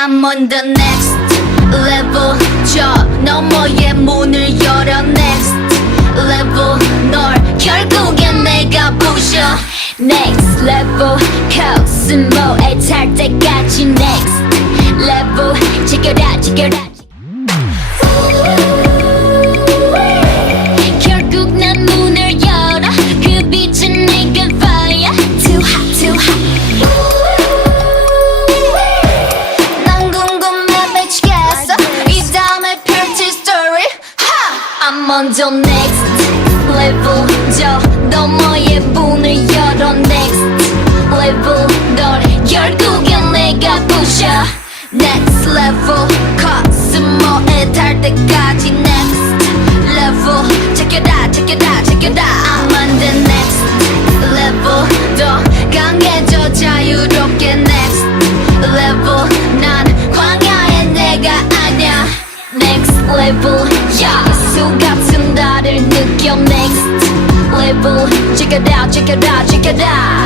I'm on the next level 저 너머의 문을 열어 next level 널 결국엔 내가 부셔 next level 코스모에 탈 때까지 next level 지켜라 지켜라 결국 난 문을 열어 그 빛은 네가 fire too hot too hot 난 궁금해 미치겠어 이 다음에 펼칠 story I'm on the next level 저 너머의 문을 열어 next level 널 결국엔 내가 부셔 next level 코스모에 탈 때까지 next level check it out check it out check it out I'm on the next level 더 강해져 자유롭게 next level 난 광야의 내가 아냐 next level 야수 같은 나를 느껴 next level check it out check it out check it out